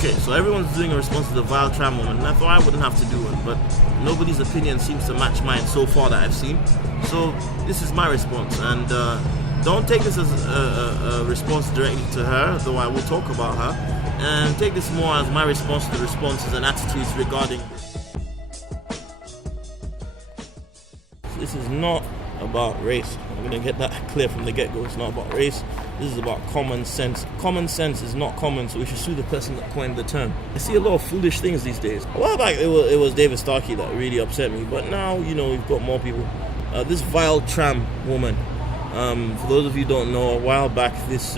Okay, so everyone's doing a response to the vile tram woman, and I thought I wouldn't have to do one, but nobody's opinion seems to match mine so far that I've seen. So this is my response, and don't take this as a response directly to her, though I will talk about her, and take this more as my response to the responses and attitudes regarding this is not about race. I'm going to get that clear from the get-go. It's not about race. This is about common sense. Common sense is not common, so we should sue the person that coined the term. I see a lot of foolish things these days. A while back, it was David Starkey that really upset me, but now, we've got more people. This vile tram woman. For those of you who don't know, a while back, this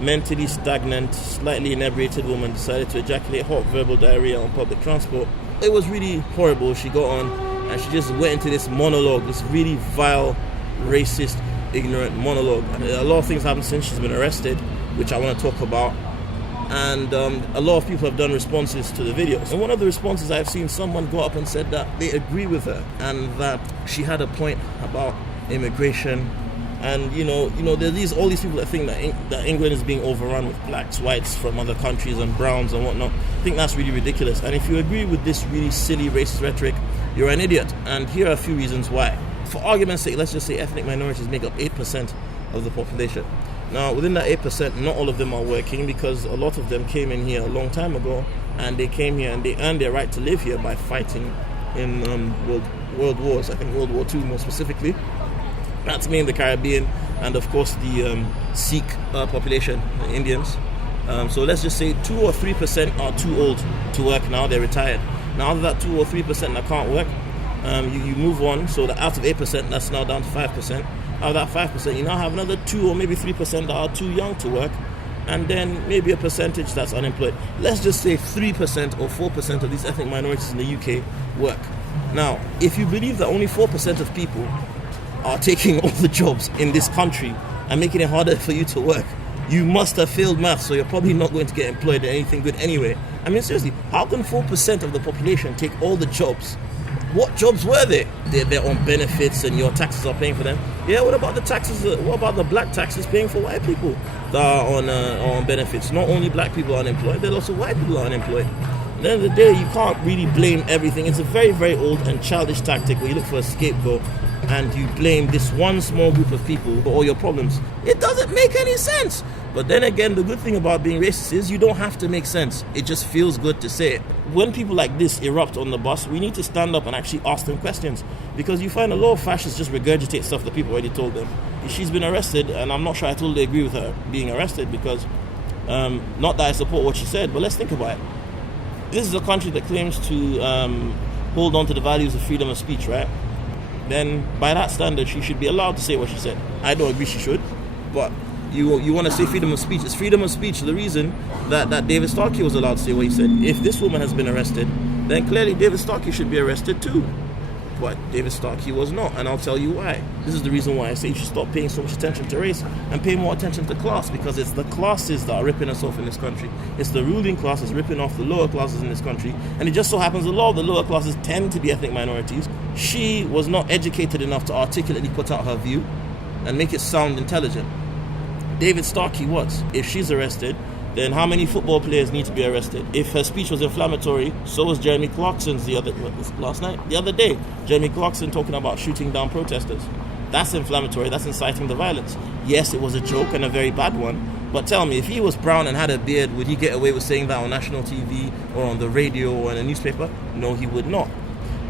mentally stagnant, slightly inebriated woman decided to ejaculate hot verbal diarrhea on public transport. It was really horrible. She got on and she just went into this monologue, this really vile, racist, ignorant monologue. A lot of things happened since she's been arrested, which I want to talk about. And a lot of people have done responses to the videos. And one of the responses I've seen, someone go up and said that they agree with her and that she had a point about immigration. And there's all these people that think that England is being overrun with blacks, whites from other countries and browns and whatnot. I think that's really ridiculous. And if you agree with this really silly racist rhetoric, you're an idiot. And here are a few reasons why. For argument's sake, let's just say ethnic minorities make up 8% of the population. Now, within that 8%, not all of them are working because a lot of them came in here a long time ago, and they came here and they earned their right to live here by fighting in world wars. I think World War II more specifically. That's me in the Caribbean, and of course the Sikh population, the Indians. So let's just say 2 or 3% are too old to work now, they're retired. Now out of that 2 or 3% that can't work, you move on, so that out of 8%, that's now down to 5%. Out of that 5%, you now have another 2 or maybe 3% that are too young to work, and then maybe a percentage that's unemployed. Let's just say 3% or 4% of these ethnic minorities in the UK work. Now, if you believe that only 4% of people are taking all the jobs in this country and making it harder for you to work, you must have failed maths, so you're probably not going to get employed in anything good anyway. I mean, seriously, how can 4% of the population take all the jobs? What jobs were they? They're on benefits and your taxes are paying for them. Yeah, what about the taxes? What about the black taxes paying for white people that are on benefits? Not only black people are unemployed, but also white people are unemployed. At the end of the day, you can't really blame everything. It's a very, very old and childish tactic where you look for a scapegoat and you blame this one small group of people for all your problems. It doesn't make any sense. But then again, the good thing about being racist is you don't have to make sense. It just feels good to say it. When people like this erupt on the bus, we need to stand up and actually ask them questions, because you find a lot of fascists just regurgitate stuff that people already told them. She's been arrested, and I'm not sure I totally agree with her being arrested, because not that I support what she said, but let's think about it. This is a country that claims to hold on to the values of freedom of speech, right? Then by that standard, she should be allowed to say what she said. I don't agree she should, but you want to say freedom of speech. It's freedom of speech the reason that David Starkey was allowed to say what he said. If this woman has been arrested, then clearly David Starkey should be arrested too. But David Starkey was not, and I'll tell you why. This is the reason why I say you should stop paying so much attention to race and pay more attention to class, because it's the classes that are ripping us off in this country. It's the ruling classes ripping off the lower classes in this country, and it just so happens a lot of the lower classes tend to be ethnic minorities. She was not educated enough to articulately put out her view and make it sound intelligent. David Starkey was. If she's arrested, then how many football players need to be arrested? If her speech was inflammatory, so was Jeremy Clarkson's the other day. Jeremy Clarkson talking about shooting down protesters. That's inflammatory, that's inciting the violence. Yes, it was a joke and a very bad one, but tell me, if he was brown and had a beard, would he get away with saying that on national TV or on the radio or in a newspaper? No, he would not.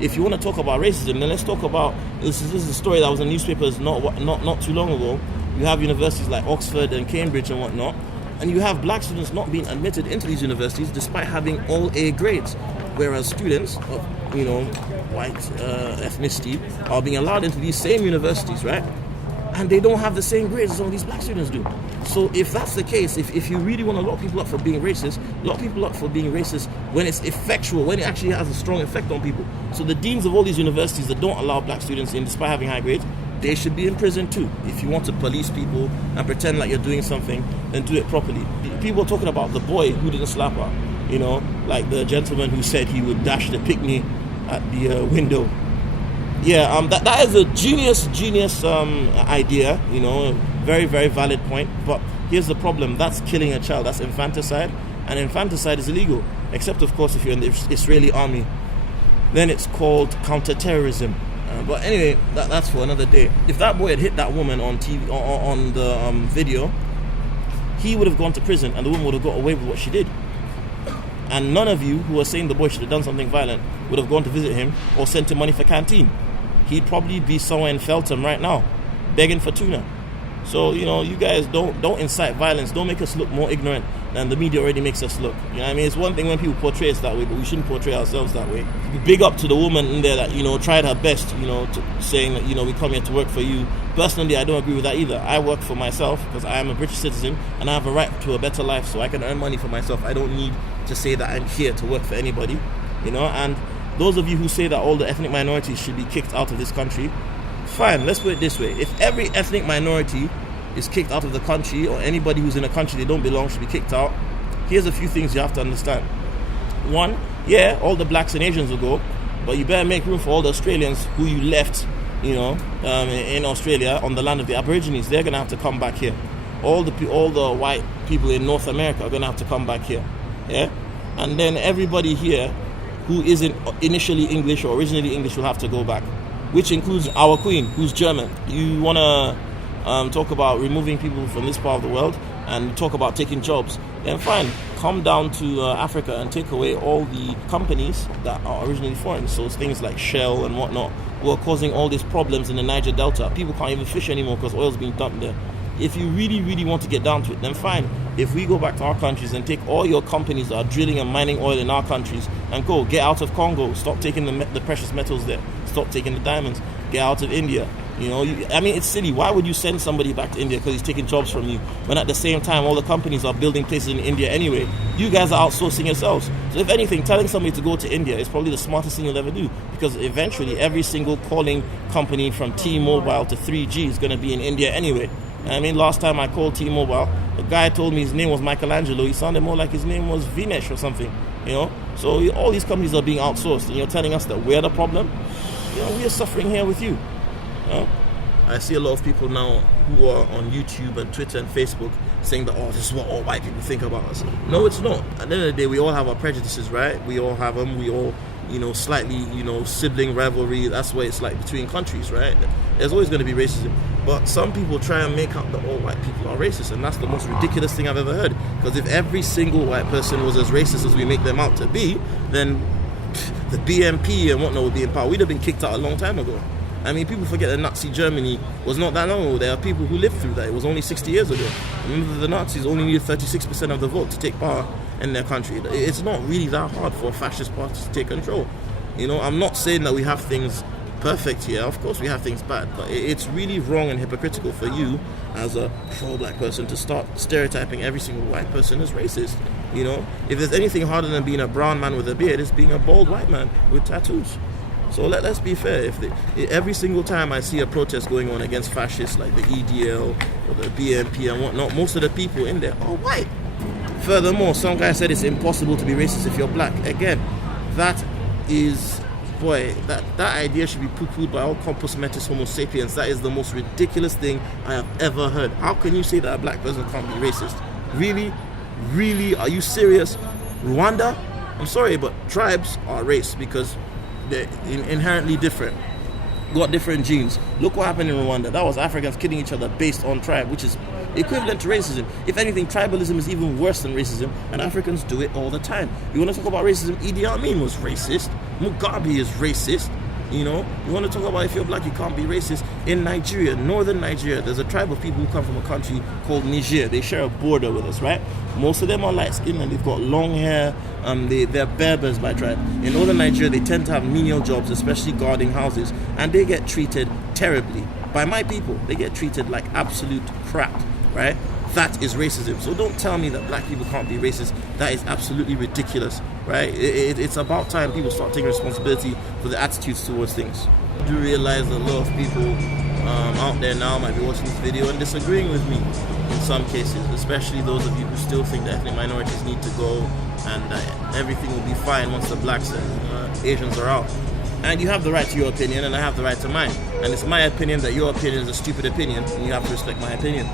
If you want to talk about racism, then let's talk about, this is a story that was in newspapers not too long ago. You have universities like Oxford and Cambridge and whatnot, and you have black students not being admitted into these universities despite having all A grades, whereas students of white ethnicity are being allowed into these same universities, right? And they don't have the same grades as some of these black students do. So if that's the case, if you really want to lock people up for being racist, lock people up for being racist when it's effectual, when it actually has a strong effect on people. So the deans of all these universities that don't allow black students in despite having high grades, they should be in prison too. If you want to police people and pretend like you're doing something, then do it properly. People are talking about the boy who didn't slap her, like the gentleman who said he would dash the picnic at the window. Yeah, that is a genius idea, very, very valid point. But here's the problem. That's killing a child. That's infanticide. and infanticide is illegal, except of course if you're in the Israeli army, then it's called counterterrorism. But anyway, that's for another day. If that boy had hit that woman on TV on the video, he would have gone to prison, and the woman would have got away with what she did. And none of you who are saying the boy should have done something violent would have gone to visit him or sent him money for canteen. He'd probably be somewhere in Feltham right now, begging for tuna. So, you guys don't incite violence. Don't make us look more ignorant than the media already makes us look. You know what I mean? It's one thing when people portray us that way, but we shouldn't portray ourselves that way. Big up to the woman in there that, tried her best, saying that, we come here to work for you. Personally, I don't agree with that either. I work for myself because I am a British citizen and I have a right to a better life, so I can earn money for myself. I don't need to say that I'm here to work for anybody, and those of you who say that all the ethnic minorities should be kicked out of this country, fine, let's put it this way. If every ethnic minority is kicked out of the country, or anybody who's in a country they don't belong should be kicked out, here's a few things you have to understand. One, yeah, all the blacks and Asians will go, but you better make room for all the Australians who you left, in Australia on the land of the Aborigines. They're going to have to come back here. All the white people in North America are going to have to come back here. Yeah? And then everybody here who isn't initially English or originally English will have to go back, which includes our queen, who's German. You want to talk about removing people from this part of the world and talk about taking jobs, then fine, come down to Africa and take away all the companies that are originally foreign. So things like Shell and whatnot, who are causing all these problems in the Niger Delta. People can't even fish anymore because oil's being dumped there. If you really, really want to get down to it, then fine. If we go back to our countries and take all your companies that are drilling and mining oil in our countries and go, get out of Congo, stop taking the precious metals there, stop taking the diamonds, get out of India. It's silly. Why would you send somebody back to India because he's taking jobs from you, when at the same time all the companies are building places in India anyway? You guys are outsourcing yourselves. So if anything, telling somebody to go to India is probably the smartest thing you'll ever do, because eventually every single calling company from T-Mobile to 3G is going to be in India anyway. Last time I called T-Mobile, the guy told me his name was Michelangelo. He sounded more like his name was Vinesh or something, So all these companies are being outsourced, and you're telling us that we're the problem? We are suffering here with you. I see a lot of people now who are on YouTube and Twitter and Facebook saying that, this is what all white people think about us. No, it's not. At the end of the day, we all have our prejudices, right? We all have them. We all, slightly, sibling rivalry. That's what it's like between countries, right? There's always going to be racism. But some people try and make out that all white people are racist, and that's the most ridiculous thing I've ever heard. Because if every single white person was as racist as we make them out to be, then the BNP and whatnot would be in power. We'd have been kicked out a long time ago. People forget that Nazi Germany was not that long ago. There are people who lived through that. It was only 60 years ago. Remember, the Nazis only needed 36% of the vote to take power in their country. It's not really that hard for a fascist party to take control. I'm not saying that we have things perfect here. Of course we have things bad, but it's really wrong and hypocritical for you as a pro-black person to start stereotyping every single white person as racist. If there's anything harder than being a brown man with a beard, it's being a bald white man with tattoos. So let's be fair. Every single time I see a protest going on against fascists like the EDL or the BNP and whatnot, most of the people in there are white. Furthermore, some guy said it's impossible to be racist if you're black. Again, that idea should be poo-pooed by all compos mentis homo sapiens. That is the most ridiculous thing I have ever heard. How can you say that a black person can't be racist? Really? Really? Are you serious? Rwanda? I'm sorry, but tribes are race because they're inherently different, got different genes. Look what happened in Rwanda. That was Africans killing each other based on tribe, which is equivalent to racism. If anything, tribalism is even worse than racism, and Africans do it all the time. You want to talk about racism? Idi Amin was racist. Mugabe is racist. You want to talk about if you're black, you can't be racist. In Nigeria, northern Nigeria, there's a tribe of people who come from a country called Niger. They share a border with us, right? Most of them are light-skinned and they've got long hair. They're Berbers by tribe. In northern Nigeria, they tend to have menial jobs, especially guarding houses, and they get treated terribly by my people. They get treated like absolute crap, right? That is racism. So don't tell me that black people can't be racist. That is absolutely ridiculous, right? It's about time people start taking responsibility for their attitudes towards things. I do realize that a lot of people out there now might be watching this video and disagreeing with me in some cases, especially those of you who still think that ethnic minorities need to go and that everything will be fine once the blacks and Asians are out. And you have the right to your opinion and I have the right to mine. And it's my opinion that your opinion is a stupid opinion and you have to respect my opinion.